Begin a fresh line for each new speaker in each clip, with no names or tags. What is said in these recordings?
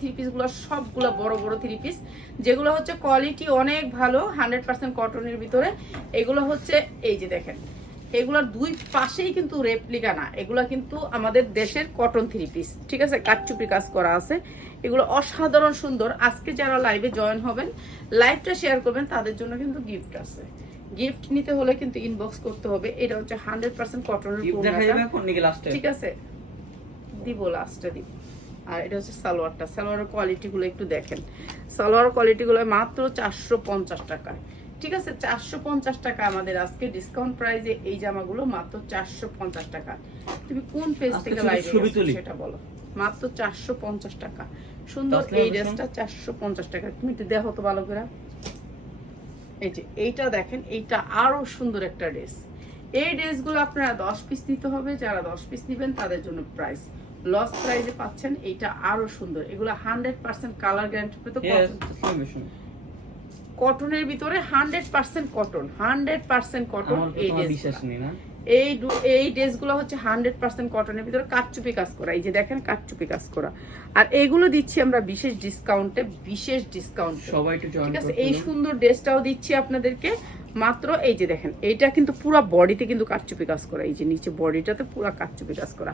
Three বড় বড় three piece যেগুলো হচ্ছে কোয়ালিটি অনেক ভালো হান্ড্রেড পার্সেন্ট কটনের ভিতরে। এগুলো হচ্ছে, এই যে দেখেন, এগুলোর দুই পাশেই কিন্তু রেপ্লিকা না। এগুলো কিন্তু আমাদের দেশের কটন থ্রি পিস ঠিক আছে? কাটচুপি কাজ করা আছে। এগুলো অসাধারণ সুন্দর। আজকে যারা লাইভে জয়েন হবেন লাইভটা শেয়ার করবেন তাদের জন্য কিন্তু গিফট আছে। গিফট নিতে হলে কিন্তু ইনবক্স করতে হবে। এটা হচ্ছে হান্ড্রেড পার্সেন্ট কটনের ঠিক আছে? দিব লাস্টে দিব। আর এটা হচ্ছে সালোয়ারটা। সালোয়ারের কোয়ালিটি গুলো একটু দেখেন। সালোয়ার কোয়ালিটি গুলো মাত্র চারশো পঞ্চাশ টাকা ঠিক আছে চারশো পঞ্চাশ টাকা আমাদের আজকে ডিসকাউন্ট প্রাইসে এই জামাগুলো মাত্র চারশো পঞ্চাশ টাকা। তুমি কোন পেজ থেকে
শুধু
লাইভে সেটা বলো। মাত্র চারশো পঞ্চাশ টাকা। সুন্দর এই ড্রেসটা চারশো পঞ্চাশ টাকা। তুমি একটু দেখো তো ভালো করে। এই যে এইটা দেখেন এইটা আরও সুন্দর একটা ড্রেস এই ড্রেসগুলো আপনারা দশ পিস নিতে হবে। যারা দশ পিস নেবেন তাদের জন্য প্রাইস লস প্রাইসে পাচ্ছেন এইটা আরও সুন্দর। এগুলো হান্ড্রেড পার্সেন্ট কালার গ্যারান্টি তো
ইয়েস ইনফরমেশন
কটনের ভিতরে hundred percent cotton hundred percent cotton এই ড্রেস
বিশ্বাস নেই না।
এই এই ড্রেসগুলো হচ্ছে হান্ড্রেড পার্সেন্ট কটনের ভিতরে কাটচুপি কাজ করা। এই যে দেখেন কাটচুপি কাজ করা। আর এইগুলো দিচ্ছি আমরা বিশেষ ডিসকাউন্টে বিশেষ ডিসকাউন্ট
সবাই
ঠিক আছে? এই সুন্দর ড্রেসটাও দিচ্ছি আপনাদেরকে। মাত্র এই যে দেখেন এইটা কিন্তু পুরো বডিতে কিন্তু কাটচুপি কাজ করা। এই যে নিচে বডিটাতে পুরো কাটচুপি কাজ করা।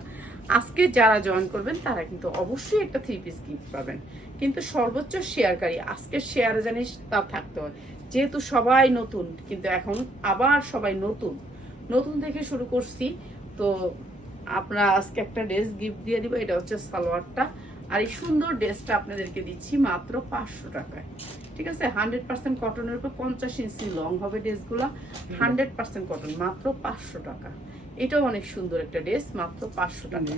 আজকে যারা জয়েন করবেন তারা কিন্তু অবশ্যই একটা থ্রি পিস গিফট পাবেন। কিন্তু সর্বোচ্চ শেয়ারকারী আজকে শেয়ার জানিস তা থাকতে হয় যেহেতু সবাই নতুন কিন্তু এখন আবার সবাই নতুন। নতুন থেকে শুরু করছি। তো আমরা আজকে একটা ড্রেস গিফট দিয়ে দিব এটা হচ্ছে সালোয়ারটা। আর এই সুন্দর ড্রেসটা আপনাদেরকে দিচ্ছি মাত্র পাঁচশো টাকায়। ঠিক আছে? হান্ড্রেড পার্সেন্ট কটনের উপর পঞ্চাশ ইঞ্চি লং হবে ড্রেসগুলো হান্ড্রেড পার্সেন্ট কটন মাত্র পাঁচশো টাকা। এটাও অনেক সুন্দর একটা ড্রেস মাত্র পাঁচশো টাকা।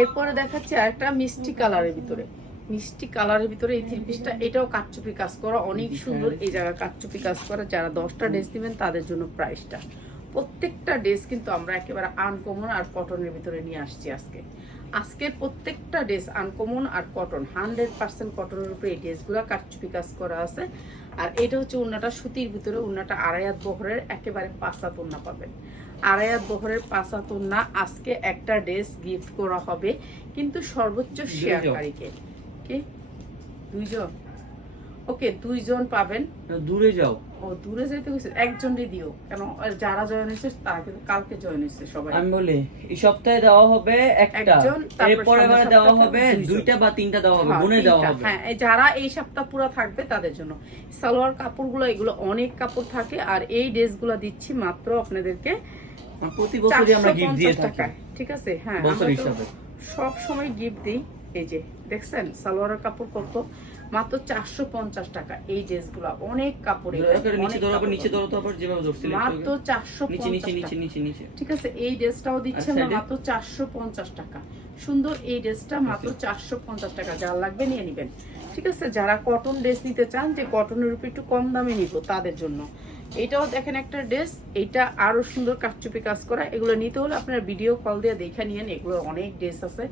এরপরে দেখাচ্ছি আরেকটা মিষ্টি কালারের ভিতরে। মিষ্টি কালারের ভিতরে এই থ্রি পিসটা এটাও কাটচুপি কাজ করা অনেক সুন্দর এই জায়গায় কাটচুপি কাজ করা যারা দশটা ড্রেস নেবেন তাদের জন্য প্রাইসটা। প্রত্যেকটা ড্রেস কিন্তু আমরা একেবারে আনকমন আর কটনের ভিতরে নিয়ে আসছি আজকে। আজকের প্রত্যেকটা ড্রেস আনকমন আর কটন হান্ড্রেড পার্সেন্ট কটনের উপরে এই ড্রেসগুলো কাটচুপি কাজ করা আছে। আর এটা হচ্ছে উন্নাটা সুতির ভিতরে উন্নাটা আড়াইয়াত বহরের একেবারে পাঁচাত উন্না পাবেন। আড়াইয়াত বহরের পাঁচাত উন্না আজকে একটা ড্রেস গিফট করা হবে কিন্তু সর্বোচ্চ। শেয়ারকারীকে। দুইজন। ওকে দুইজন পাবেন।
দূরে যাও।
ও দূরে একজনই দিও। কেন যারা জয়েন হয়েছে তারা কিন্তু কালকে জয়েন হয়েছে সবাই।
আমি বলি এই সপ্তাহে দেওয়া হবে একটা। এরপরে দেওয়া হবে দুইটা বা তিনটা দেওয়া হবে
হ্যাঁ,
গুনে দেওয়া হবে।
হ্যাঁ যারা এই সপ্তাহ পুরো থাকবে তাদের জন্য। সালোয়ার কাপড়গুলো এগুলো অনেক কাপড় থাকে আর এই ড্রেসগুলো দিচ্ছি মাত্র আপনাদেরকে
প্রতি বছরই আমরা গিফট দিয়ে থাকি।
ঠিক আছে? হ্যাঁ সব সময় গিফট দিই। এই যে দেখছেন? সালোয়ারের কাপড় কত? মাত্র চারশো পঞ্চাশ টাকা এই ড্রেসগুলো। অনেক কাপড় মাত্র চারশো ঠিক আছে? এই ড্রেসটাও দিচ্ছে? মাত্র চারশো পঞ্চাশ টাকা। সুন্দর এই ড্রেসটা মাত্র চারশো পঞ্চাশ টাকা। যা লাগবে নিয়ে নেবেন। ঠিক আছে? যারা কটন ড্রেস নিতে চান যে কটনের উপর একটু কম দামে নিব তাদের জন্য। এটাও দেখেন একটা ড্রেস এইটা আরও সুন্দর কাচচুপি কাজ করা। এগুলো নিতে হলে আপনার ভিডিও কল দিয়ে দেখে নিয়েন এগুলো অনেক ড্রেস আছে।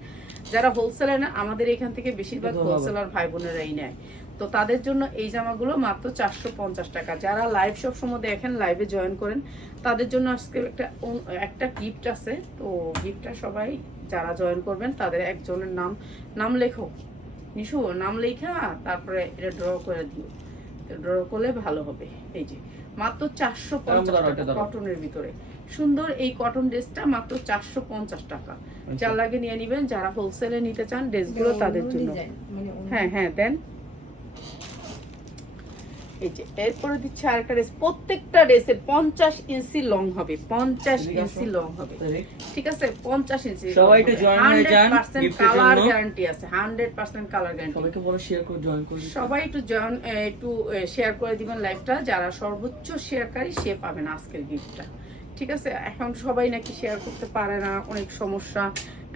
যারা হোলসেলার না আমাদের এখান থেকে বেশিরভাগ
এটা।
হোলসেলার ভাই বোনেরাই নেয়। তো তাদের জন্য এই জামাগুলো মাত্র চারশো পঞ্চাশ টাকা। যারা লাইভ সব সময় দেখেন লাইভে জয়েন করেন তাদের জন্য আজকে একটা একটা গিফট আছে। তো গিফটটা সবাই যারা জয়েন করবেন তাদের একজনের নাম নাম লেখো নিশু নাম লেখা তারপরে এটা ড্র করে দিও। ড্র করলে ভালো হবে। এই যে মাত্র চারশো পঞ্চাশ টাকা কটনের ভিতরে। সুন্দর এই কটন ড্রেসটা মাত্র চারশো পঞ্চাশ টাকা। যার লাগে নিয়ে নিবেন যারা হোলসেলে নিতে চান ড্রেসগুলো তাদের জন্য। হ্যাঁ হ্যাঁ দেন। এই যে এরপরে দিচ্ছে আরেকটা ড্রেস প্রত্যেকটা পঞ্চাশ ইঞ্চি লং হবে পঞ্চাশ ইঞ্চি লং হবে। ঠিক আছে? পঞ্চাশ ইঞ্চি কালার গ্যারান্টি আছে হান্ড্রেড পার্সেন্ট কালার গ্যারান্টি
সবাইকে বলো শেয়ার করে জয়েন করে
সবাই একটু জয়েন একটু শেয়ার করে দিবেন লাইভটা যারা সর্বোচ্চ শেয়ারকারী সে পাবেন আজকের গিফটটা ঠিক আছে? এখন সবাই নাকি শেয়ার করতে পারে না অনেক সমস্যা।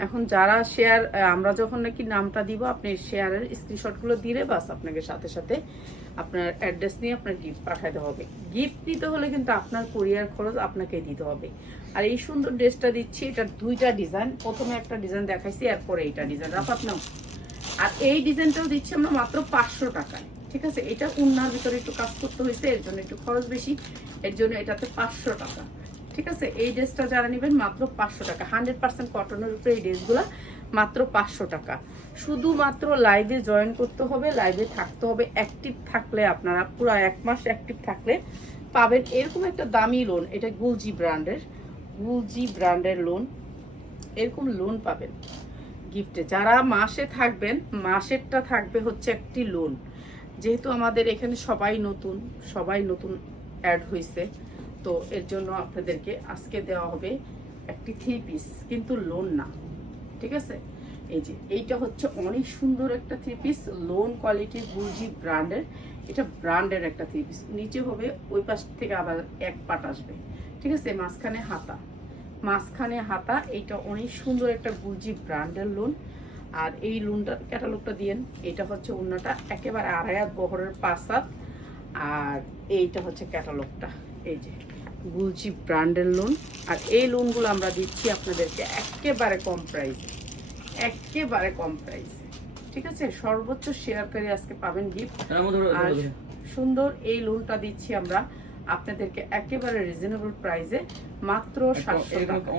এখন যারা শেয়ার আমরা যখন নাকি নামটা দিব, আপনি শেয়ারের স্ক্রিনশটগুলো দিলে বাস আপনাকে সাথে সাথে আপনার অ্যাড্রেস নিয়ে আপনার গিফট পাঠাতে হবে। গিফট নিতে হলে কিন্তু আপনার কুরিয়ার খরচ আপনাকেই দিতে হবে। আর এই সুন্দর ড্রেসটা দিচ্ছি, এটা দুইটা ডিজাইন প্রথমে একটা ডিজাইন দেখাইছি, এরপরে এইটা ডিজাইন রাফাত, নাও। আর এই ডিজাইনটাও দিচ্ছি আমরা মাত্র পাঁচশো টাকায়, ঠিক আছে? এটা উন্নার ভিতরে একটু কাজ করতে হয়েছে, এর জন্য একটু খরচ বেশি, এর জন্য এটাতে পাঁচশো টাকা। ঠিক আছে? এই ড্রেসটা যারা নেবেন মাত্র পাঁচশো টাকা। হান্ড্রেড পার্সেন্ট কটনের উপরে এই ড্রেসগুলো মাত্র পাঁচশো টাকা। শুধুমাত্র লাইভে জয়েন করতে হবে লাইভে থাকতে হবে। অ্যাক্টিভ থাকলে আপনারা পুরো এক মাস অ্যাক্টিভ থাকলে পাবেন। এরকম একটা দামি লোন এটা গুলজি ব্র্যান্ডের গুলজি ব্র্যান্ডের লোন এরকম লোন পাবেন। গিফটে যারা মাসে থাকবেন, মাসেরটা থাকবে হচ্ছে একটি লোন যেহেতু আমাদের এখানে সবাই নতুন সবাই নতুন অ্যাড হয়েছে তো এর জন্য আপনাদেরকে আজকে দেওয়া হবে একটি থ্রি পিস কিন্তু লোন না। ঠিক আছে? এই যে, এইটা হচ্ছে অনেক সুন্দর একটা থ্রি পিস লোন কোয়ালিটির বুলজি ব্র্যান্ডের। এটা ব্র্যান্ডের একটা থ্রি পিস নিচে হবে, ওই পাশ থেকে আবার এক পাট আসবে। ঠিক আছে? মাঝখানে হাতা। মাঝখানে হাতা, এইটা অনেক সুন্দর একটা গুলজি ব্র্যান্ডের লোন আর এই লোনটার ক্যাটালগটা দিয়েন। এটা হচ্ছে অন্যটা একেবারে আড়াইয়াত বহরের পাঁচ হাত। আর এইটা হচ্ছে ক্যাটালগটা এই যে গুলজি ব্র্যান্ডের লোন আর এই লোনগুলো আমরা দিচ্ছি আপনাদেরকে একেবারে কম প্রাইসে একেবারে কম প্রাইসে ঠিক আছে? সর্বোচ্চ শেয়ারকারী আজকে পাবেন গিফট
ধরো-
আর। সুন্দর এই লোনটা দিচ্ছি আমরা আপনাদেরকে একেবারে রিজনেবল প্রাইসে মাত্র সাতশো টাকা।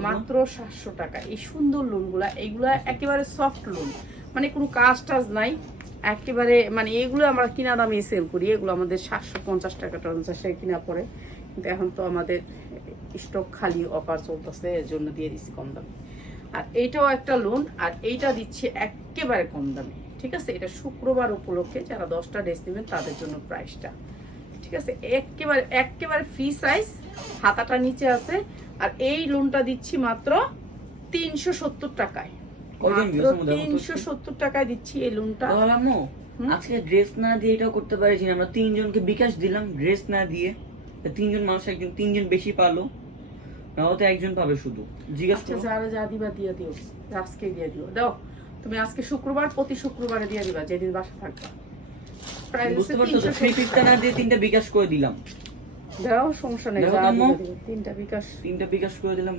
মাত্র সাতশো টাকা। এই সুন্দর লোনগুলা এইগুলা একেবারে সফট লোন মানে কোনো কাজ টাজ নাই। একেবারে মানে এগুলো আমরা কিনা দামে সেল করি। এগুলো আমাদের সাতশো পঞ্চাশ টাকা টাকা কিনা পড়ে। কিন্তু এখন তো আমাদের স্টক খালি অফার চলতেছে এর জন্য দিয়ে দিচ্ছি কম দামে। আর এইটাও একটা লোন আর এইটা দিচ্ছে একেবারে কম দামে ঠিক আছে? এটা শুক্রবার উপলক্ষে যারা দশটা ড্রেস নেবেন তাদের জন্য প্রাইসটা ঠিক আছে? একেবারে একেবারে ফ্রি সাইজ হাতাটা নিচে আছে আর এই লোনটা দিচ্ছি মাত্র তিনশো সত্তর টাকায়। মাত্র তিনশো সত্তর টাকায় দিচ্ছি এই লোনটা
আজকে ড্রেস না দিয়ে এটাও করতে পারছি আমরা তিনজনকে বিকাশ দিলাম ড্রেস না দিয়ে। তিনজন মানুষ একজন তিনজন বেশি পালো নাহলে তো একজন পাবে শুধু। জিজ্ঞাসা
আচ্ছা
করো।
যা দিবা দিয়ে দিও আজকে দিয়ে দিও। দাও তুমি আজকে শুক্রবার প্রতি শুক্রবারে দিয়ে দিবা যেদিন বাসা থাকবা।
বুঝতে পারছ তো? থ্রি পিসটা না দিয়ে তিনটা বিকাশ করে দিলাম।
দাও সমস্যা নেই
দাও
যা
আম্মু।
দিবা দিবা। তিনটা বিকাশ।
তিনটা বিকাশ করে দিলাম।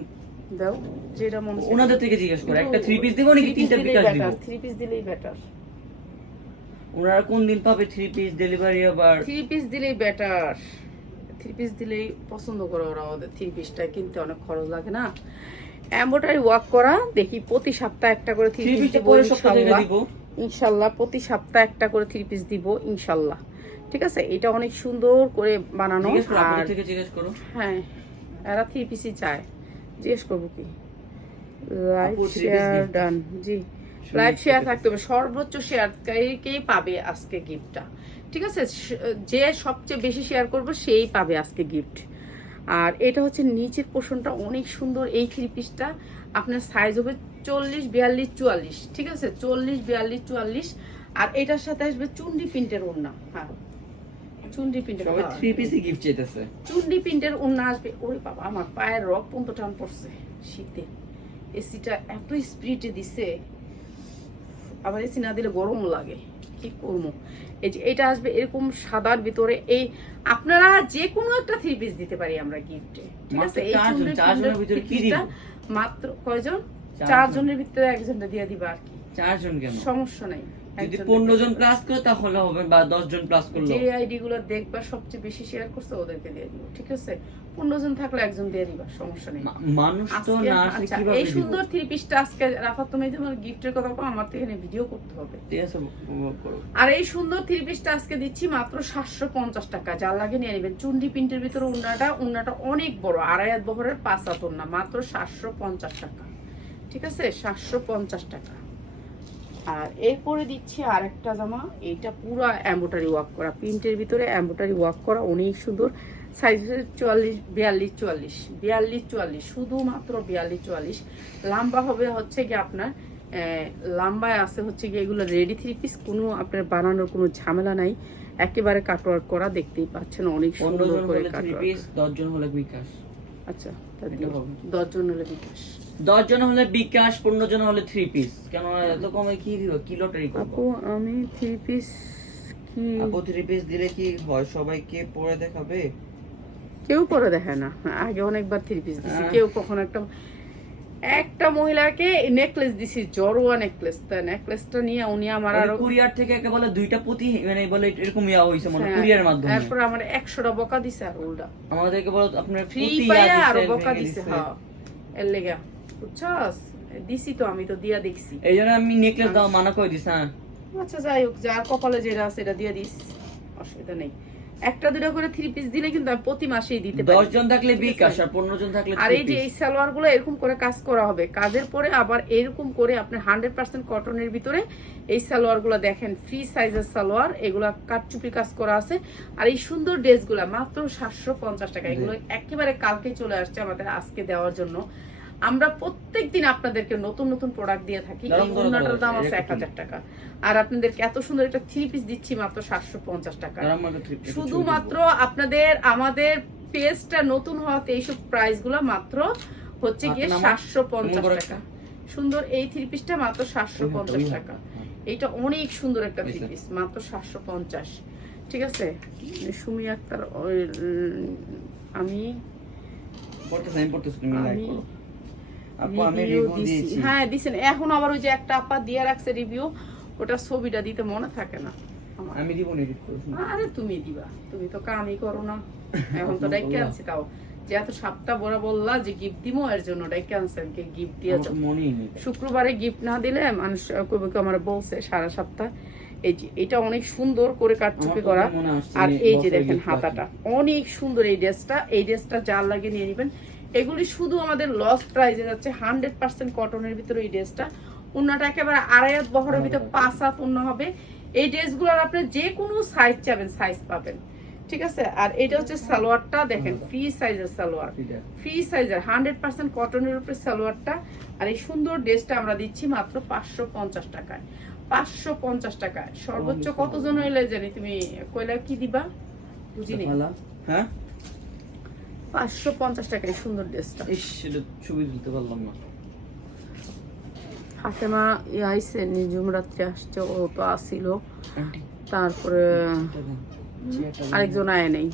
দাও যেটা মনে
ওনাদের থেকে জিজ্ঞেস করো একটা থ্রি পিস দিব নাকি তিনটা বিকাশ দিব?
থ্রি পিস দিলেই বেটার
ওনারা কোন দিন পাবে থ্রি পিস ডেলিভারি আবার?
থ্রি পিস দিলেই বেটার থ্রি পিস দিলেই পছন্দ করে ওরা ওদের থ্রি পিসটা কিনতে অনেক খরচ লাগে না। এম্বোটারি ওয়ার্ক করা দেখি প্রতি সপ্তাহে একটা করে থ্রি পিস দিব ইনশাল্লাহ। ইনশাল্লাহ প্রতি সপ্তাহে একটা করে থ্রি পিস দিব ইনশাল্লাহ। ঠিক আছে? এটা অনেক সুন্দর করে বানানো আর হ্যাঁ এরা থ্রি পিসই চায়। জিজ্ঞেস করব কি?
আপু,
শেয়ার ডান জি। লাইভ শেয়ার থাকতে হবে। সর্বোচ্চ শেয়ারকারীকেই পাবে আজকে গিফটটা ঠিক আছে? যে সবচেয়ে বেশি শেয়ার করবে সেই পাবে আজকে গিফট আর এটা হচ্ছে নিচের পোর্শনটা অনেক সুন্দর এই থ্রি পিসটা আপনার সাইজ হবে চল্লিশ বিয়াল্লিশ চুয়াল্লিশ। ঠিক আছে? চল্লিশ বিয়াল্লিশ চুয়াল্লিশ। আর এটার সাথে আসবে চুন্ডি প্রিন্টের ওড়না। হ্যাঁ। চুন্ডি প্রিন্টের
সবাই থ্রি পিসই গিফট চাইতেছে।
চুন্ডি প্রিন্টের ওড়না আসবে। ওরে বাবা আমার পায়ের রক পর্যন্ত টান পড়ছে শীতে। এসিটা এত স্পিডে দিছে। আবার এসি না দিলে গরম লাগে। কি করব? এই যে এটা আসবে এরকম সাদার ভিতরে এই আপনারা যে কোনো একটা থ্রি পিস দিতে পারি আমরা গিফটে ঠিক আছে? এই
চারজন,
চুন্ডি
চারজনের ভিতরে কি দিব?
মাত্র কয়জন?
চারজন।
চারজনের ভিতরে একজনটা দিয়ে দিবা আর কি।
চারজন কেন?
সমস্যা নাই।
যদি
একজনটা
পনেরো
দিয়ে
জন
দিবা।
প্লাস করে তাহলে হবে বা দশ জন প্লাস করল
যে আইডি গুলো দেখবা সবচেয়ে বেশি শেয়ার করছে ওদেরকে দিয়ে দিব ঠিক আছে? পনেরো জন থাকলে একজন দিয়ে দিবা সমস্যা নেই।
মানুষ তো না আসলে
আচ্ছা,
কীভাবে
এই সুন্দর থ্রি পিসটা আজকে রাফাত তুমি তোমার গিফটের কথা বলো, আমার তো এখানে ভিডিও করতে হবে।
ঠিক আছে করো।
আর এই সুন্দর থ্রি পিসটা আজকে দিচ্ছি মাত্র সাতশো পঞ্চাশ টাকা। যার লাগে নিয়ে নেবেন। চুন্ডি প্রিন্টের ভিতরে উন্নাটা উন্নাটা অনেক বড় আড়াই হাত বহরের পাঁচ হাত উন্না মাত্র সাতশো পঞ্চাশ টাকা। ঠিক আছে? সাতশো পঞ্চাশ টাকা। আর এরপরে দিচ্ছি আর একটা জামা। এইটা পুরো এম্বোটারি ওয়ার্ক করা। প্রিন্টের ভিতরে এম্বোটারি ওয়ার্ক করা অনেক সুন্দর। সাইজ হচ্ছে চুয়াল্লিশ বিয়াল্লিশ চুয়াল্লিশ। বিয়াল্লিশ চুয়াল্লিশ। শুধুমাত্র বিয়াল্লিশ চুয়াল্লিশ। লম্বা হবে হচ্ছে কি আপনার লম্বায় আছে হচ্ছে কি এগুলো রেডি থ্রি পিস কোনো আপনার বানানোর কোনো ঝামেলা নাই। একেবারে কাটওয়ার্ক করা দেখতেই পাচ্ছেন অনেক সুন্দর করে কাটওয়ার্ক
জন হলে বিকাশ।
আচ্ছা তা
এটা
দিও।
হবে।
দশ জন হলে বিকাশ।
দশ জন হলে বিকাশ পনেরো জন হলে থ্রি পিস কেন এত কমে কি দিব? কি লটারি করব
আপু আমি থ্রি পিস কি
আপু থ্রি পিস দিলে কি হয়? সবাইকে পরে দেখাবে?
কেউ পরে না। আগে অনেকবার থ্রি পিস দিছি।
হ্যাঁ।
কেউ কখনো একটা একটা মহিলাকে নেকলেস দিছি জরোয়া নেকলেস তা নেকলেসটা নিয়ে উনি আমার আরও
কুরিয়ার থেকে একে বলে দুইটা প্রতি মানে বলে এরকম ইয়া হইছে মনে
হ্যাঁ,
কুরিয়ার মাধ্যমে।
তারপর আমার একশোটা বকা দিছে আর উল্টা।
আমাদেরকে বলে আপনার
ফ্রি পাইয়া
ইয়া আরও
বকা দিছে
দিছে।
হ্যাঁ। এর লেগা বুঝছস? দিছি তো আমি তো দিয়া দেখছি
এই জন্য আমি নেকলেস দাও মানা করে দিছি হ্যাঁ।
আচ্ছা যাই হোক যার কপালে যেটা আছে এটা দিয়ে দিস। অসুবিধা নেই। একটা দুটো করে থ্রি পিস দিলে কিন্তু আমি প্রতি মাসেই দিতে পারি।
জন থাকলে বিকাশ আর পনেরো জন থাকলে
আর এই যে এই সালোয়ারগুলো এরকম করে কাজ করা হবে কাজের পরে আবার এরকম করে আপনার হান্ড্রেড পার্সেন্ট কটনের ভিতরে এই সালোয়ারগুলো দেখেন ফ্রি সাইজের সালোয়ার এগুলা কাটচুপি কাজ করা আছে। আর এই সুন্দর ড্রেসগুলা মাত্র সাতশো পঞ্চাশ টাকা এগুলো একেবারে কালকে চলে আসছে আমাদের আজকে দেওয়ার জন্য। আমরা প্রত্যেক দিন আপনাদেরকে নতুন নতুন প্রোডাক্ট দিয়ে থাকি। এই ওড়নাটার দাম আছে
এটা
এক হাজার টাকা। আর আপনাদেরকে এত সুন্দর একটা থ্রি পিস দিচ্ছি মাত্র সাতশো পঞ্চাশ টাকা। শুধুমাত্র আপনাদের আমাদের পেজটা নতুন হওয়াতে এইসব প্রাইসগুলো মাত্র হচ্ছে গিয়ে সাতশো পঞ্চাশ টাকা। সুন্দর এই থ্রি পিসটা মাত্র সাতশো পঞ্চাশ টাকা। এইটা অনেক সুন্দর একটা থ্রি পিস মাত্র সাতশো পঞ্চাশ। ঠিক আছে? সুমি আক্তার আমি
আমি পড়তেছি, তুমি like
আমি
করো। আপু আমি
রিভিউ
রিভিউ দিয়েছি।
হ্যাঁ দিছেন। এখন আবার ওই যে একটা আপা দিয়ে রাখছে রিভিউ ওটা ছবিটা দিতে মনে থাকে না
আমি দিব না।
আরে তুমি দিবা। তুমি তো কামই করো না। এখন তো ডাইকে আনছি তাও। যে এত সাতটা বড় বললা যে গিফট দিমো এর জন্য ডাইকে আনছি আমাকে গিফট দিয়ে শুক্রবারে গিফট না দিলে মানুষ কবে কে আমার বলছে সারা সপ্তাহ। এই যে এটা অনেক সুন্দর করে কাটচুপি করা। আর এই যে দেখেন হাতাটা। অনেক সুন্দর এই ড্রেসটা। এই ড্রেসটা যার লাগে নিয়ে নেবেন। এগুলি শুধু আমাদের লস প্রাইজে যাচ্ছে হান্ড্রেড পার্সেন্ট কটনের ভিতরে এই ড্রেসটা উন্নাটা একেবারে আড়াই হাত বহরের ভিতরে পাঁচ হাত উন্ন হবে। এই ড্রেসগুলোর আপনি যে কোনো সাইজ চাবেন সাইজ পাবেন। ঠিক আছে? আর এটা হচ্ছে সালোয়ারটা দেখেন ফ্রি সাইজের সালোয়ার। ফ্রি সাইজের হান্ড্রেড পার্সেন্ট কটনের উপরে সালোয়ারটা। আর এই সুন্দর ড্রেসটা আমরা দিচ্ছি মাত্র পাঁচশো পঞ্চাশ টাকায়। পাঁচশো পঞ্চাশ টাকায়। সর্বোচ্চ কতজন হইলে জানি তুমি কইলা কি দিবা? বুঝিনি।
হ্যাঁ?
পাঁচশো পঞ্চাশ টাকায় এই সুন্দর ড্রেসটা।
ইস এটা ছবি তুলতে পারলাম না।
ফাতেমা আইসে নিজুম রাত্রে আসছে ও তো আসিল। তারপরে। আরেকজন আয় নেই।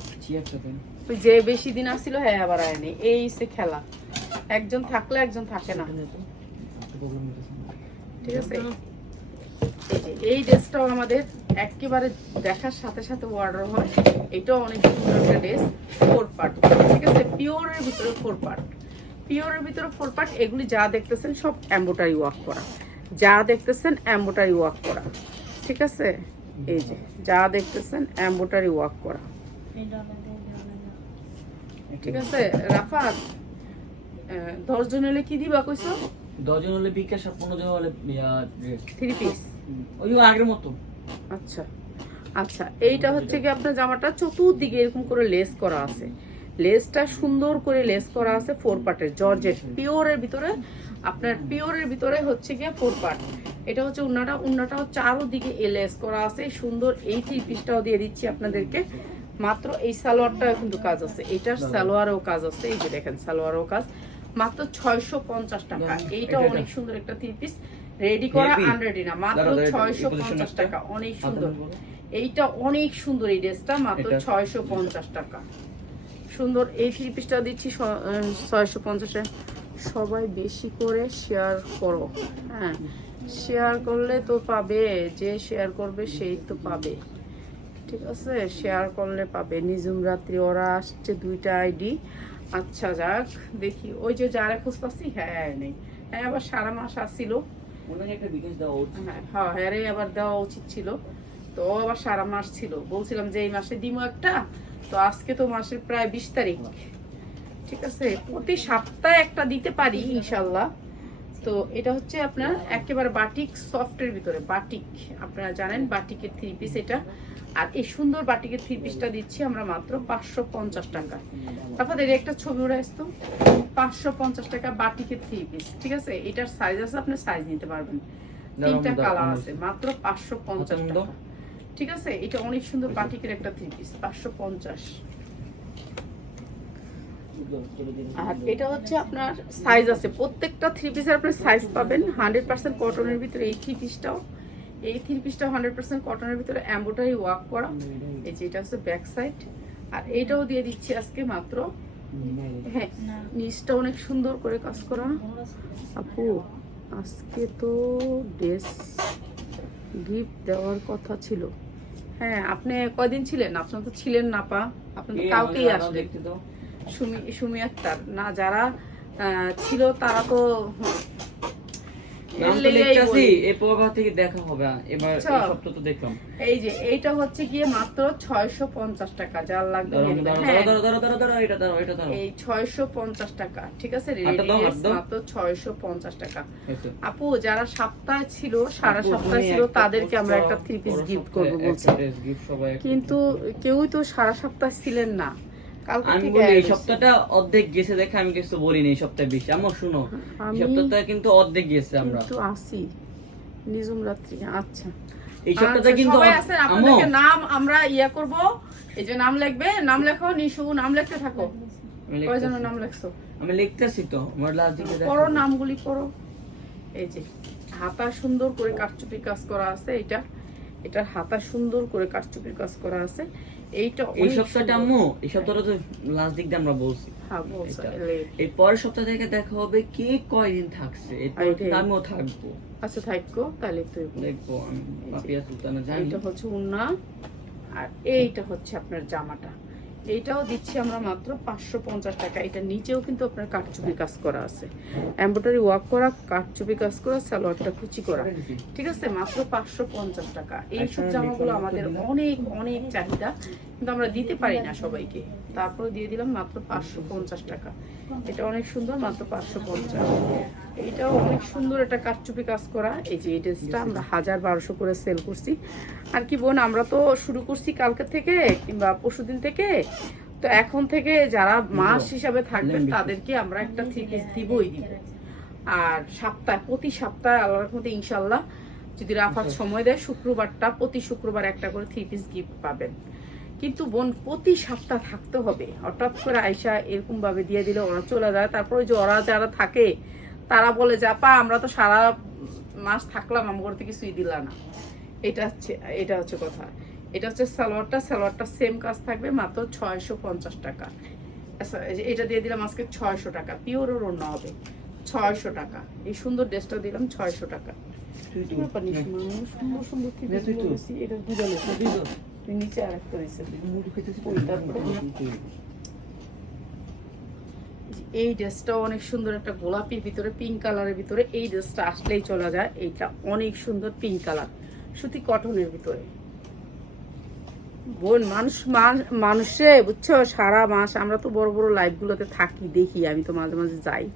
যে বেশি দিন আসিল হ্যাঁ আবার আয় নেই। এই সে খেলা। একজন থাকলে একজন থাকে না। ঠিক আছে? এই এই ড্রেসটাও আমাদের একেবারে দেখার সাথে সাথে অর্ডার হয়। এটাও অনেক সুন্দর একটা ড্রেস ফোর পার্ট ঠিক আছে? পিওরের ভিতরে ফোর পার্ট পিওরের ভিতরে ফোর পার্ট এগুলি যা দেখতেছেন সব এম্বোটারি ওয়ার্ক করা। যা দেখতেছেন এম্বোটারি ওয়ার্ক করা। ঠিক আছে? এই যে যা দেখতেছেন এম্বোটারি ওয়ার্ক করা। ঠিক আছে? রাফাত দশজন হলে কি দিবা কইছো?
দশজন হলে বিকাশ আর পনেরো জন হলে
থ্রি পিস
ওই আগের মতো।
আচ্ছা। আচ্ছা এইটা হচ্ছে কি আপনার জামাটা চতুর্দিকে এরকম করে লেস করা আছে। লেসটা সুন্দর করে লেস করা আছে ফোর পার্টের জর্জেট পিওরের ভিতরে আপনার পিওরের ভিতরে হচ্ছে গিয়ে ফোর পার্ট এটা হচ্ছে উন্নাটা উন্নাটাও চারোদিকে এ লেস করা আছে সুন্দর এই থ্রি পিসটাও দিয়ে দিচ্ছি আপনাদেরকে। মাত্র এই সালোয়ারটাও কিন্তু কাজ আছে এটার সালোয়ারও কাজ আছে এই যে দেখেন সালোয়ারও কাজ। মাত্র ছয়শো পঞ্চাশ টাকা এইটা অনেক সুন্দর একটা থ্রি পিস রেডি করা। আনরেডি না মাত্র
দাঁড়াও, দাঁড়াও,
ছয়শো
এই position
পঞ্চাশ
একটা।
টাকা অনেক সুন্দর। এইটা অনেক সুন্দর এই ড্রেসটা মাত্র
এটা?
ছয়শো পঞ্চাশ টাকা। সুন্দর এই থ্রি পিসটা দিচ্ছি ছয়শো পঞ্চাশে। সবাই বেশি করে শেয়ার করো হ্যাঁ। শেয়ার করলে তো পাবে যে শেয়ার করবে সেই তো পাবে। ঠিক আছে? শেয়ার করলে পাবে। নিজুম রাত্রি ওরা আসছে দুইটা আইডি আচ্ছা যাক দেখি। ওই যে যারা খুঁজতাছি হ্যাঁ নেই। হ্যাঁ আবার সারা মাস আসছিল হ্যাঁ হ্যাঁ হ্যাঁ রে, আবার দেওয়া উচিত ছিল। তো আবার সারা মাস ছিল। বলছিলাম যে এই মাসে দিমো একটা। তো আজকে তো মাসের প্রায় বিশ তারিখ। ঠিক আছে, প্রতি সপ্তাহে একটা দিতে পারি, ইনশাল্লাহ। তো এটা হচ্ছে আপনার একেবারে বাটিক সফটের ভিতরে বাটিক। আপনারা জানেন বাটিকের থ্রি পিস এটা। আর এই সুন্দর বাটিকের থ্রি পিসটা দিচ্ছি আমরা মাত্র পাঁচশো পঞ্চাশ টাকা। তারপর এর একটা ছবি উড়ে আসতো। পাঁচশো পঞ্চাশ টাকা বাটিকের থ্রি পিস ঠিক আছে? এটার সাইজ আছে আপনি সাইজ নিতে পারবেন। তিনটা কালার আছে মাত্র পাঁচশো পঞ্চাশ টাকা। ঠিক আছে? এটা অনেক সুন্দর বাটিকের একটা থ্রি পিস পাঁচশো পঞ্চাশ। আর এটা হচ্ছে আপনার সাইজ আছে। প্রত্যেকটা থ্রি পিসের আপনি সাইজ পাবেন। হান্ড্রেড পার্সেন্ট কটনের ভিতরে এই থ্রি পিসটাও এই থ্রি পিসটাও হান্ড্রেড পার্সেন্ট কটনের ভিতরে এম্বোটারি ওয়ার্ক করা। এই যে এটা হচ্ছে ব্যাক সাইড আর এইটাও দিয়ে দিচ্ছি আজকে মাত্র। হ্যাঁ নিচটা অনেক সুন্দর করে কাজ করা। আপু আজকে তো ড্রেস গিফট দেওয়ার কথা ছিল। হ্যাঁ আপনি কয়দিন ছিলেন? আপনার তো ছিলেন না পা আপনি তো
এই
কাউকেই
আমাকে
সুমি সুমি আক্তার। না যারা ছিল তারা তো।
এই দেখা হবে এবার। এই সপ্তাহ তো দেখলাম।
এই যে এইটা হচ্ছে গিয়ে মাত্র ছয়শো পঞ্চাশ টাকা যার লাগবে
এটা এটা।
এই টাকা ঠিক আছে। মাত্র ছয়শো পঞ্চাশ টাকা। আপু যারা সপ্তাহে ছিল সারা সপ্তাহে ছিল তাদেরকে আমরা একটা থ্রি পিস গিফট করব বলছি। কিন্তু কেউই তো সারা সপ্তাহ ছিলেন না।
আমি বলি এই সপ্তাহটা অর্ধেক গেছে দেখে আমি কিছু বলিনি এই সপ্তাহে বেশি। আমার শুনো এই সপ্তাহটা কিন্তু অর্ধেক গেছে আমরা।
কিন্তু আসি। নিজুম রাত্রি আচ্ছা।
এই সপ্তাহটা
আচ্ছা,
কিন্তু
সবাই আছেন
আমো
আপনাদেরকে নাম আমরা ইয়া করব। এই যে নাম লিখবে নাম লেখো নিশু নাম লিখতে থাকো।
আমি
নাম লেখছো?
আমি লিখতেছি তো আমার লাস্ট দিকে দেখো।
নামগুলি পড়ো এই যে হাতা সুন্দর করে কারচুপি কাজ করা আছে এটা। এটার হাতা সুন্দর করে কারচুপির কাজ করা আছে। এইটা
এই সপ্তাহটা আম্মু এই সপ্তাহটা তো লাস্ট দিক দিয়ে আমরা বলছি।
হ্যাঁ
এই পরের সপ্তাহ থেকে দেখা হবে কে কয়দিন থাকছে। আমিও থাকব।
আচ্ছা থাকব তাহলে তুই
দেখব আমি। সুলতানা জানি।
এটা হচ্ছে উন্না আর এইটা হচ্ছে আপনার জামাটা। এইটাও দিচ্ছি আমরা মাত্র পাঁচশো পঞ্চাশ টাকা। এটা নিচেও কিন্তু আপনার কাঠচুপি কাজ করা আছে। এম্ব্রয়ডারি ওয়ার্ক করা কাঠচুপি কাজ করা সালোয়ারটা কুচি করা। ঠিক আছে? মাত্র পাঁচশো পঞ্চাশ টাকা। এইসব জামাগুলো আমাদের অনেক অনেক চাহিদা। কিন্তু আমরা দিতে পারি না সবাইকে। তারপরে দিয়ে দিলাম মাত্র পাঁচশো পঞ্চাশ টাকা। এটা অনেক সুন্দর মাত্র পাঁচশো পঞ্চাশ। এটাও অনেক সুন্দর একটা কাঠচুপি কাজ করা। এই যে এই ড্রেসটা আমরা হাজার বারোশো করে সেল করছি। আর কি বোন আমরা তো শুরু করছি কালকে থেকে কিংবা পরশুদিন থেকে। তো এখন থেকে যারা মাস হিসাবে থাকবেন তাদেরকে আমরা একটা থ্রি পিস দিবই। দিব আর সপ্তাহে প্রতি সপ্তাহে আল্লাহর মধ্যে ইনশাল্লাহ যদি রাফাত সময় দেয় শুক্রবারটা প্রতি শুক্রবার একটা করে থ্রি পিস গিফট পাবেন। কিন্তু বোন প্রতি সপ্তাহ থাকতে হবে। হঠাৎ করে আইসা এরকম ভাবে দিয়ে দিলে ওরা চলে যায়। তারপরে ওই যে ওরা যারা থাকে তারা বলে যে আপা আমরা তো সারা মাস থাকলাম আমার থেকে কিছুই দিলা না। এটা হচ্ছে এটা হচ্ছে কথা। এটা হচ্ছে সালোয়ারটা সালোয়ারটা সেম কাজ থাকবে মাত্র ছয়শো পঞ্চাশ টাকা। আচ্ছা, এটা দিয়ে দিলাম আজকে ছয়শো টাকা। পিওর ওড়না হবে। ছয়শো টাকা। এই সুন্দর ড্রেসটা দিলাম ছয়শো টাকা।
তো-
মানুষ সুন্দর সুন্দর
তো।
এটা
তুই
নিচে?
তুই।
এই ড্রেসটাও অনেক সুন্দর, একটা গোলাপির ভিতরে পিঙ্ক কালারের ভিতরে এই ড্রেসটা আসলেই চলা যায়, এইটা অনেক সুন্দর পিঙ্ক কালার সুতি কটনের ভিতরে বোন, মানুষ, মান- মানুষে, বুঝছ সারা মাস আমরা তো বড় বড় লাইভগুলোতে থাকি, দেখি, আমি তো মাঝে মাঝে যাই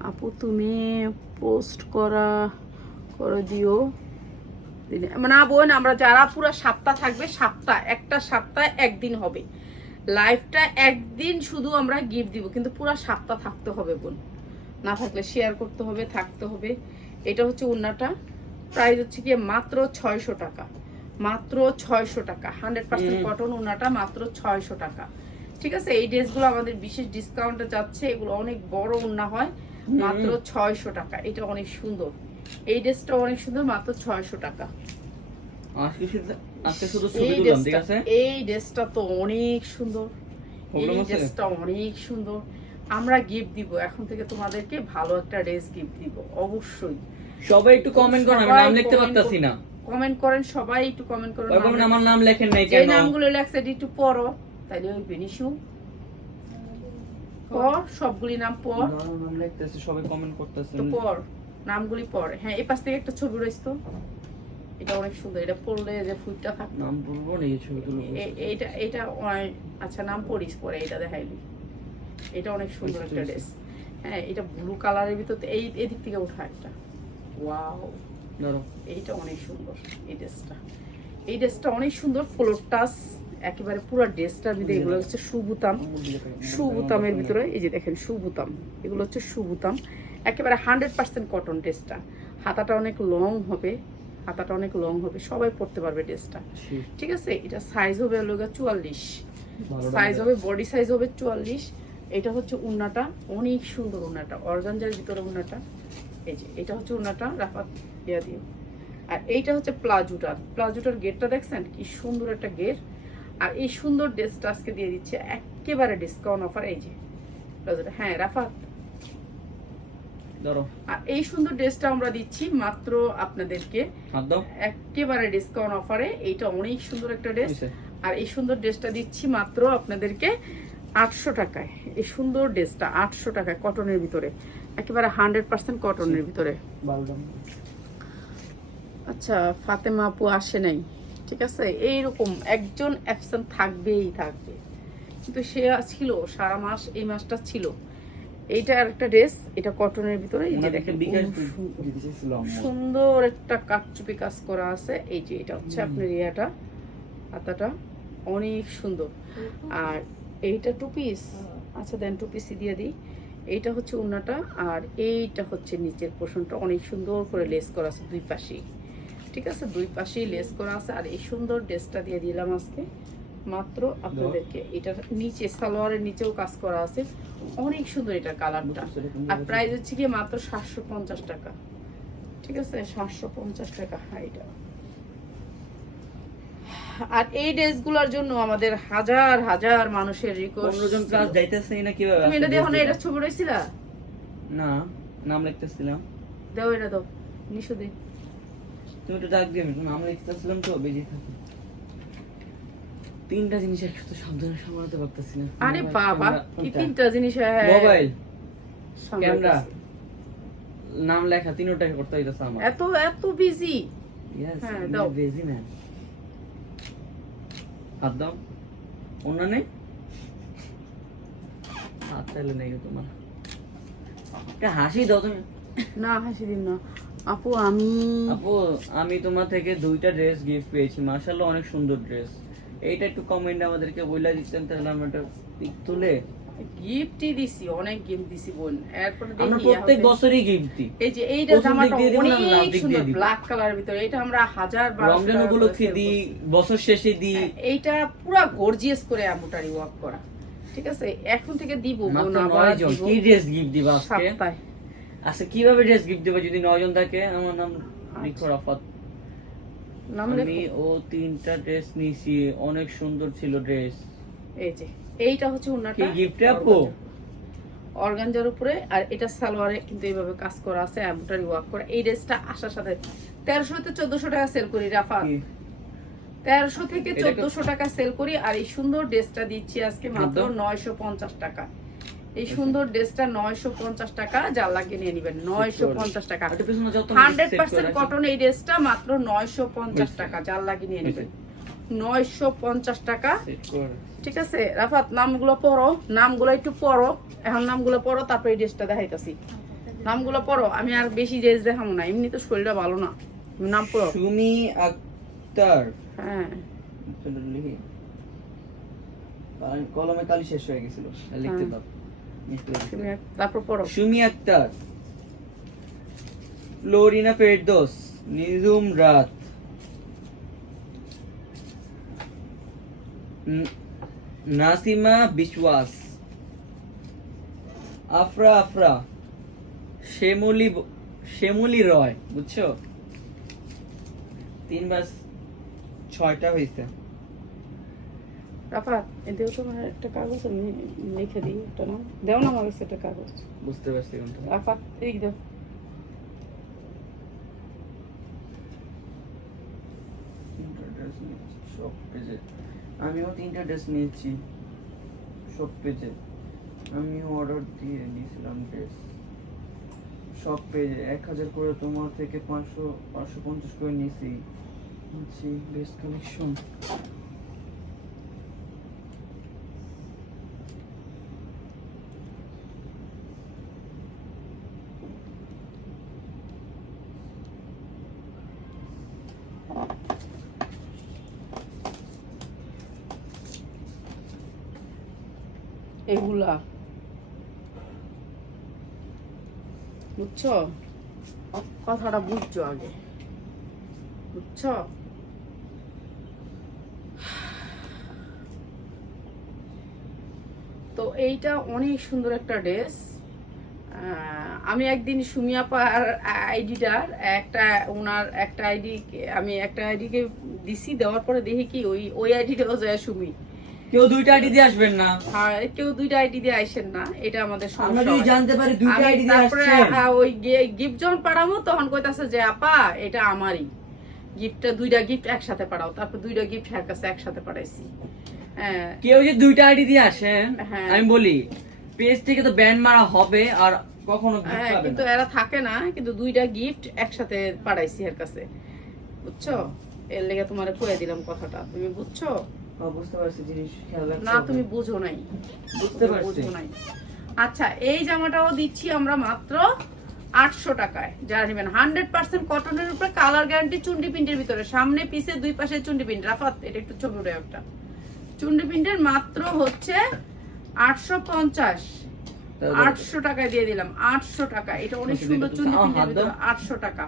আপু, তুমি পোস্ট করা, করে দিও না বোন আমরা যারা পুরো সপ্তাহ থাকবে সপ্তাহ একটা সপ্তাহ একদিন হবে। লাইফটা একদিন শুধু আমরা গিফট দিব কিন্তু পুরো সপ্তাহ থাকতে হবে বোন। না থাকলে শেয়ার করতে হবে থাকতে হবে। এটা হচ্ছে উন্নাটা প্রাইস হচ্ছে গিয়ে মাত্র ছয়শো টাকা। মাত্র ছয়শো টাকা। হান্ড্রেড পার্সেন্ট কটন উন্নাটা মাত্র ছয়শো টাকা। ঠিক আছে? এই ড্রেসগুলো আমাদের বিশেষ ডিসকাউন্টে যাচ্ছে। এগুলো অনেক বড় উন্না হয়। মাত্র ছয়শো টাকা। এটা অনেক সুন্দর। এই ড্রেসটা অনেক সুন্দর মাত্র ছয়শো টাকা।
আজকে শুধু আজকে শুধু ছবি
এই
তুললাম ঠিক
ড্রেসটা
আছে?
এই ড্রেসটা তো অনেক সুন্দর। এই ড্রেসটা অনেক সুন্দর। আমরা গিফট দিব এখন থেকে তোমাদেরকে ভালো একটা ড্রেস গিফট দিব অবশ্যই।
সবাই একটু কমেন্ট করুন আমি নাম লিখতে পারতাছি না।
কমেন্ট করেন সবাই একটু কমেন্ট করেন
কমেন্ট আমার নাম লেখেন নাই কেন?
নামগুলো লেখছে একটু পড়ো। তাইলে ওই বেনিশু পড় সবগুলি নাম পড়।
নাম লিখতেছি সবাই কমেন্ট করতেছে
তো পড়। নামগুলি পড়। হ্যাঁ এই পাশ থেকে একটা ছবি রয়েছে তো। এটা অনেক সুন্দর। এটা পড়লে যে ফুলটা থাকতো।
নাম বলব না এই ছবি তুলবো
এ- এইটা এটা আচ্ছা নাম পড়িস পরে এটা দেখাইলি। এটা অনেক সুন্দর একটা ড্রেস। হ্যাঁ এটা ব্লু কালারের ভিতর এই এদিক থেকে ওঠা একটা। ওয়াও।
ধরো
এইটা অনেক সুন্দর এই ড্রেসটা। এই ড্রেসটা অনেক সুন্দর ফ্লোর টাচ একেবারে পুরো ড্রেসটার ভিতরে এগুলো হচ্ছে সুবুতাম। সুবুতামের ভিতরে এই যে দেখেন সুবুতাম। এগুলো হচ্ছে সুবুতাম। একেবারে হান্ড্রেড পার্সেন্ট কটন ড্রেসটা। হাতাটা অনেক লং হবে হাতাটা অনেক লং হবে সবাই পরতে পারবে ড্রেসটা। ঠিক আছে? এটা সাইজ হবে চুয়াল্লিশ। সাইজ হবে বডি সাইজ হবে চুয়াল্লিশ। এটা হচ্ছে উন্নাটা অনেক সুন্দর উন্নাটা অর্গানজার ভিতরে উন্নাটা। এই যে এটা হচ্ছে উন্নাটা রাফাত ইয়া দিয়ে। আর এইটা হচ্ছে প্লাজোটার প্লাজোটার গেটটা দেখছেন? কি সুন্দর একটা গেট। আর এই সুন্দর ড্রেসটা আজকে দিয়ে দিচ্ছে একেবারে ডিসকাউন্ট অফার এই যে। প্লাজোটা হ্যাঁ রাফাত।
ধরো।
আর এই সুন্দর ড্রেসটা আমরা দিচ্ছি মাত্র আপনাদেরকে। একেবারে ডিসকাউন্ট অফারে এইটা অনেক সুন্দর একটা ড্রেস। আর এই সুন্দর ড্রেসটা দিচ্ছি মাত্র আপনাদেরকে আটশো টাকায়। এই সুন্দর ড্রেসটা আটশো টাকায় কটনের ভিতরে। একেবারে হান্ড্রেড পার্সেন্ট কটনের ভিতরে। আচ্ছা ফাতেমা আপু আসে নাই। ঠিক আছে? এইরকম একজন অ্যাবসেন্ট থাকবেই থাকবে। কিন্তু সে ছিল সারা মাস এই মাসটা ছিল। এইটা একটা ড্রেস এটা কটনের ভিতরে এই যে দেখেন সুন্দর। একটা কাটচুপি কাজ করা আছে। এই যে এটা হচ্ছে আপনার ইয়াটা হাতাটা অনেক সুন্দর। আর এইটা টু পিস আচ্ছা দেন টু পিসই দিয়ে দিই। এইটা হচ্ছে উন্নাটা আর এইটা হচ্ছে নিচের পোষণটা অনেক সুন্দর করে লেস করা আছে দুই পাশেই। ঠিক আছে? দুই পাশেই লেস করা আছে। আর এই সুন্দর ড্রেসটা দিয়ে দিলাম আজকে। মাত্র আপনাদেরকে। এটা নিচে সালোয়ারের নিচেও কাজ করা আছে। অনেক সুন্দর এটা কালারটা। আর প্রাইস হচ্ছে কি মাত্র সাতশো পঞ্চাশ টাকা। ঠিক আছে? সাতশো পঞ্চাশ টাকা এটা আর এই ড্রেসগুলোর জন্য আমাদের হাজার হাজার মানুষের রিকোয়েস্ট
পনেরো জন ক্লাস যাইতেছে না কীভাবে?
তুমি এটা দেখো না এটা ছবি রয়েছিলা?
না নাম লিখতেছিলাম।
দাও এটা দাও। নিশো দে।
তুমি তো ডাক আমি নাম লিখতেছিলাম তো বেজি থাকি। তিনটা জিনিস একসাথে সাবধানে সামলাতে পারতেছি না।
আরে বাবা কি তিনটা জিনিস হ্যাঁ,
মোবাইল ক্যামেরা নাম লেখা তিনটাকে করতে হইতেছে আমার।
এত এত বিজি হ্যাঁ, দাও।
man. হাত দাও। অন্য নেই? হাত তাহলে নেই তোমার। একটা হাসি দাও তুমি।
না হাসি দিন না। আপু আমি
আপু আমি তোমার থেকে দুইটা ড্রেস গিফট পেয়েছি। মার্শাল্লাহ অনেক সুন্দর ড্রেস এইটা একটু কমেন্ট আমাদেরকে বইলা দিচ্ছেন তাহলে আমরা একটা পিক তুলে
গিফটই দিছি অনেক গিফট দিছি বোন। এরপরে
আমরা
দেখি
প্রত্যেক বছরই গিফট দিই।
এই যে এইটা জামাটা অনেক সুন্দর ব্ল্যাক কালারের ভিতরে। এটা আমরা হাজার
রমজান উপলক্ষে
sell
দিই বছর শেষে দিই।
হ্যাঁ, এইটা পুরো গর্জিয়াস করে এমব্রয়ডারি ওয়ার্ক করা। ঠিক আছে? এখন থেকে দিব বোন আবার দিব
কি ড্রেস গিফট দিবা আজকে? আচ্ছা কীভাবে ড্রেস গিফট দেবো যদি নয়জন থাকে? আমার নাম রাফাত
নাম
আমি ও তিনটা ড্রেস নিছি অনেক সুন্দর ছিল ড্রেস
এই যে এইটা হচ্ছে
কি gift আপু?
অর্গানজার উপরে আর এটা সালোয়ারে কিন্তু এইভাবে কাজ করা আছে এমব্রয়ডারি ওয়ার্ক করা এই ড্রেসটা আসার সাথে তেরোশো থেকে চোদ্দশো টাকা সেল করি রাফা? তেরোশো থেকে চোদ্দশো টাকা সেল করি আর এই সুন্দর ড্রেসটা দিচ্ছি আজকে মাত্র। নয়শো পঞ্চাশ টাকা এই সুন্দর ড্রেসটা নয়শো পঞ্চাশ টাকা যা লাগিয়ে নিয়ে নিবেন নয়শো পঞ্চাশ টাকা। হান্ড্রেড পার্সেন্ট কটন এই ড্রেসটা মাত্র নয়শো পঞ্চাশ টাকা জাল লাগিয়ে নিয়ে। নেবেন। নয়শো পঞ্চাশ টাকা। ঠিক আছে রাফাত নামগুলো পড়ো। নামগুলো একটু পড়ো। এখন নামগুলো পড়ো তারপরে এই ড্রেসটা দেখাইতাছি। নামগুলো পড়ো আমি আর বেশি ড্রেস দেখাবো না এমনি তো শরীরটা ভালো না। নাম পড়ো।
সুমি আক্তার।
হ্যাঁ।
কলমে কালি শেষ হয়ে গেছিল লিখতে
হ্যাঁ। তারপর পড়ো।
সুমি আক্তার ফ্লোরিনা ফেরদোস নিজুম রাত। নাসিমা বিশ্বাস আফরা আফরা শ্যামলি ব- শ্যামলি রয় বুঝছ? তিনবার ছয়টা হয়েছে।
রাফাত এতেও তো আমার একটা কাগজ আমি লিখে দিই একটা নাম। দেও না আমার কাছে একটা কাগজ।
বুঝতে পারছি কোনটা।
রাফাত এই দাও।
সব পেজে। আমিও তিনটা ড্রেস নিয়েছি সব পেজে। আমিও অর্ডার দিয়ে দিয়েছিলাম ড্রেস সব পেজে। এক হাজার করে তোমার থেকে পাঁচশো পাঁচশো পঞ্চাশ করে নিয়েছি। আচ্ছা বেস্ট কালেকশন
এগুলা। বুঝছ? কথাটা বুঝছ আগে। বুঝছ? তো এইটা অনেক সুন্দর একটা ড্রেস। আমি একদিন সুমিয়া পার আইডিটার একটা ওনার একটা আইডি আমি একটা আইডিকে দিছি, দেওয়ার পরে দেখি কি ওই ওই আইডিটাও যায় সুমি।
কেউ দুইটা আইডি দিয়ে আসবেন না।
হ্যাঁ কেউ দুইটা আইডি দিয়ে আইসেন না এটা আমাদের
আমরা
সমস্যা
যদি জানতে পারি দুইটা
আমি
আইডি দিয়ে আসছেন।
হ্যাঁ, ওই গিফট যখন পাঠাবো তখন কইতাছে যে আপা এটা আমারই। গিফটটা দুইটা গিফট একসাথে পাঠাও। তারপর দুইটা গিফট হ্যার কাছে একসাথে পাঠাইছি। হ্যাঁ।
কেউ যে দুইটা আইডি দিয়ে আসেন। আমি বলি পেজ থেকে তো ব্যান মারা হবে আর কখনো
কিন্তু এরা থাকে না কিন্তু দুইটা গিফট একসাথে পাঠাইছি এর কাছে। বুঝছ? এর লেগে তোমার কয়ে দিলাম কথাটা। তুমি বুঝছ?
বুঝতে পারছি জিনিস খেয়াল
না তুমি বুঝো নাই।
বুঝতে পারছি।
বুঝো নাই। আচ্ছা এই জামাটাও দিচ্ছি আমরা মাত্র আটশো টাকায়। যারা নেবেন হান্ড্রেড পার্সেন্ট কটনের উপরে কালার গ্যারান্টি চুন্ডি প্রিন্টের ভিতরে। সামনে পিছে দুই পাশে চুন্ডি প্রিন্ট। রাফাত এটা একটু ছবি উঠে একটা। চুন্ডি প্রিন্টের মাত্র হচ্ছে আটশো পঞ্চাশ। আটশো টাকায় দিয়ে দিলাম আটশো টাকা। এটা অনেক সুন্দর চুন্ডি প্রিন্টের ভিতরে আটশো টাকা।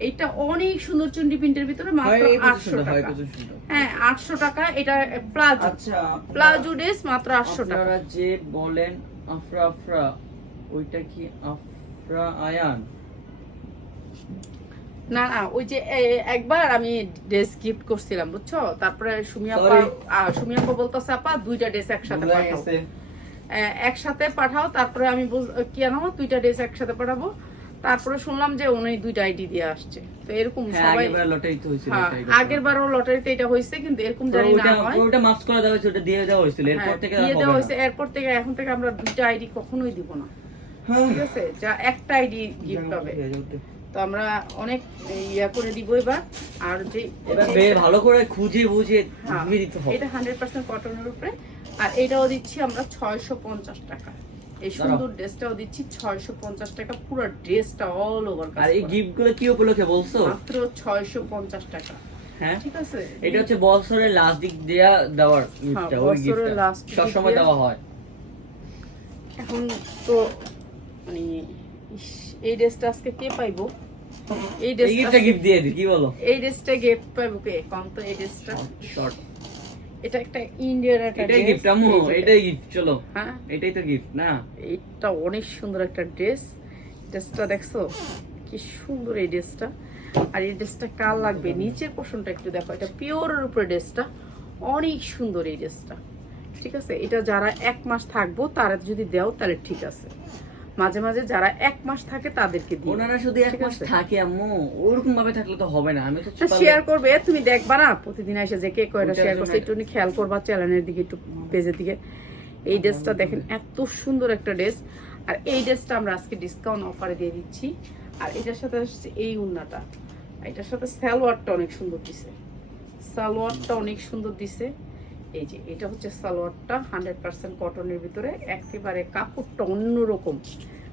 এটা অনেক সুন্দর চুন্ডি প্রিন্টের ভিতরে মাত্র
এই পঁচিশ
আটশো
টাকা, হয়
টাকা।
পঁচিশ টাকা।
আটশো টাকা এটা প্লাজো।
আচ্ছা
প্লাজো ড্রেস মাত্র আটশো টাকা।
আপনারা যে বলেন আফরা আফরা ওইটা কি আফরা আয়ান?
না না ওই যে একবার আমি ড্রেস গিফট করছিলাম বুঝছ? তারপরে. আহ, সুমিয়াপা বলতেছে আপা দুইটা ড্রেস একসাথে পাঠাও। একসাথে পাঠাও তারপরে আমি বুঝ- কেন দুইটা ড্রেস একসাথে পাঠাবো। তারপরে শুনলাম যে উনি দুইটা আইডি দিয়ে আসছে। তো এরকম
হ্যাঁ
সবাই আগের বারও লটারিতে এটা হয়েছে কিন্তু এরকম জানি না হয়।
ওইটা মাফ করে দেওয়া হয়েছে ওটা দিয়ে দেওয়া হয়েছিল। এরপর
হ্যাঁ,
থেকে
দিয়ে দেওয়া হয়েছে এরপর থেকে এখন থেকে আমরা দুইটা আইডি কখনোই দিব না।
হ্যাঁ।
ঠিক আছে? যা একটা আইডি গিফট হবে। তো আমরা অনেক ইয়া করে দিব এবার। আর যে
এবার ভালো করে খুঁজে বুঝে দিতে হবে।
এটা হান্ড্রেড পার্সেন্ট কটনের উপরে। আর এটাও দিচ্ছি আমরা ছয়শো পঞ্চাশ টাকা। এই সুন্দর ড্রেসটাও দিচ্ছি ছয়শো পঞ্চাশ টাকা পুরো ড্রেসটা অল ওভার
আর এই গিফটগুলো কি উপলক্ষে বলছো?
মাত্র ছয়শো পঞ্চাশ টাকা।
হ্যাঁ?
ঠিক আছে?
এটা হচ্ছে বছরের লাস্ট দিক দেয়া দেওয়ার গিফটটা ওই
হ্যাঁ,
গিফটটা সব সময় দেওয়া হয়।
এখন তো মানে এই ড্রেসটা আজকে কে পাইবো? এই ড্রেসটা
গিফট দিয়ে দি কি বলো?
এই ড্রেসটা গিফট পাইবো কে? কম তো এই ড্রেসটা
শর্ট
এটা একটা ইন্ডিয়ান একটা
এটাই গিফট
যে-
এটাই গিফট চলো।
হ্যাঁ?
এটাই তো গিফট না?
এটা অনেক সুন্দর একটা ড্রেস ড্রেসটা দেখছ? কি সুন্দর এই ড্রেসটা আর এই ড্রেসটা কার লাগবে? নিচের পোর্শনটা একটু দেখো। এটা পিওরের উপরে ড্রেসটা অনেক সুন্দর এই ড্রেসটা ঠিক আছে? এটা যারা এক মাস থাকব তারা যদি দেও তাহলে ঠিক আছে। মাঝে মাঝে যারা এক মাস থাকে তাদেরকে দিও
ওনারা শুধু এক মাস থাকে আম্মু। ওরকম ভাবে থাকলে তো হবে না। আমি তো
শেয়ার করবে তুমি দেখবা না? প্রতিদিন এসে যে কে কয়টা শেয়ার করছে একটু খেয়াল করবা চ্যানেলের দিকে একটু পেজের দিকে। এই ড্রেসটা দেখেন এত সুন্দর একটা ড্রেস আর এই ড্রেসটা আমরা আজকে ডিসকাউন্ট অফারে দিয়ে দিচ্ছি। আর এটার সাথে আসছে এই উন্নাটা। এটার সাথে সালোয়ারটা অনেক সুন্দর দিছে। সালোয়ারটা অনেক সুন্দর দিছে। এই যে এটা হচ্ছে সালোয়ারটা হান্ড্রেড পার্সেন্ট কটনের ভিতরে একেবারে কাপড়টা অন্যরকম।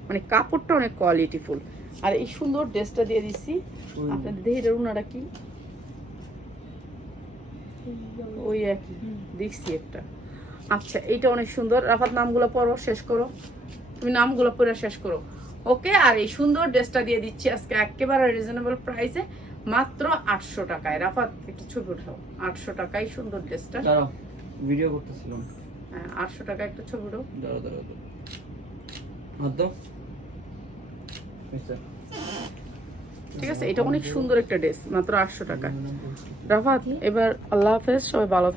মানে কাপড়টা অনেক কোয়ালিটিফুল আর এই সুন্দর ড্রেসটা দিয়ে দিচ্ছি আপনাদের দেখি এটার উনাটা কি? ওই একই। দেখছি একটা। আচ্ছা এইটা অনেক সুন্দর। রাফাত নামগুলো পড়ো শেষ করো। তুমি নামগুলো পড়ে শেষ করো। ওকে আর এই সুন্দর ড্রেসটা দিয়ে দিচ্ছি আজকে একেবারে রিজনেবল প্রাইসে মাত্র আটশো টাকায়। রাফাত একটু ছবি উঠাও। আটশো টাকায় সুন্দর ড্রেসটা।
ভিডিও করতেছিলাম।
হ্যাঁ, আটশো টাকা একটা ছবি
দাঁড়া দাঁড়া মিস্টার।
ঠিক আছে এটা অনেক সুন্দর একটা ড্রেস মাত্র আটশো টাকা। রাফাত এবার আল্লাহ হাফেজ সবাই ভালো